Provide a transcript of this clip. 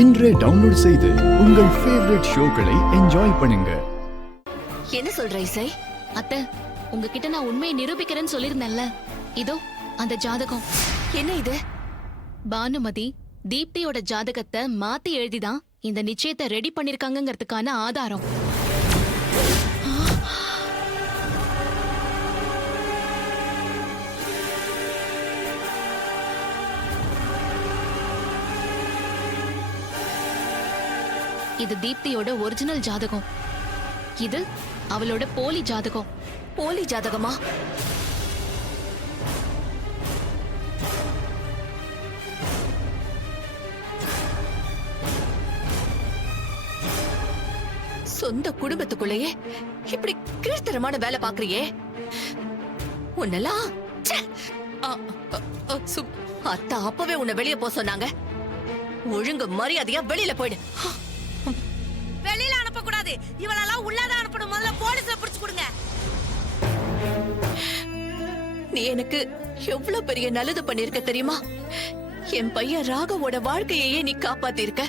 இன்றே டவுன்லோட் செய்து உங்கள் ஃபேவரட் ஷோக்களை என்ஜாய் பண்ணுங்க. என்ன சொல்ற இசை? அத்தை, உங்ககிட்ட நான் உண்மையை நிரூபிக்கிறேன்னு சொல்லிருந்தேன்ல, இதோ அந்த ஜாதகம். என்ன இது? பானுமதி தீப்தியோட ஜாதகத்தை மாத்தி எழுதிதான் இந்த நிச்சயத்தை ரெடி பண்ணிருக்காங்கிறதுக்கான ஆதாரம். இது தீப்தியோட ஒரிஜினல் ஜாதகம், இது அவளோட போலி ஜாதகம். போலி ஜாதகமா? சொந்த குடும்பத்துக்குள்ளேயே இப்படி கீழ்த்தரமான வேலை பாக்குறியே, உன்னெல்லாம் ச்சே! அத்தா அப்பவே உன்னை வெளியே போக சொன்னாங்க. ஒழுங்கு மரியாதையா வெளியில போயிடு. வெளியில அனுப்ப கூடாது, இவளெல்லாம் உள்ளதான் அனுப்பணும். முதல்ல போலீஸ்ல புடிச்சு கொடுங்க. நீ எனக்கு எவ்வளவு பெரிய நல்லது பண்ணிருக்க தெரியுமா? என் பையன் ராகவோட வாழ்க்கையே நீ காப்பாத்திருக்க.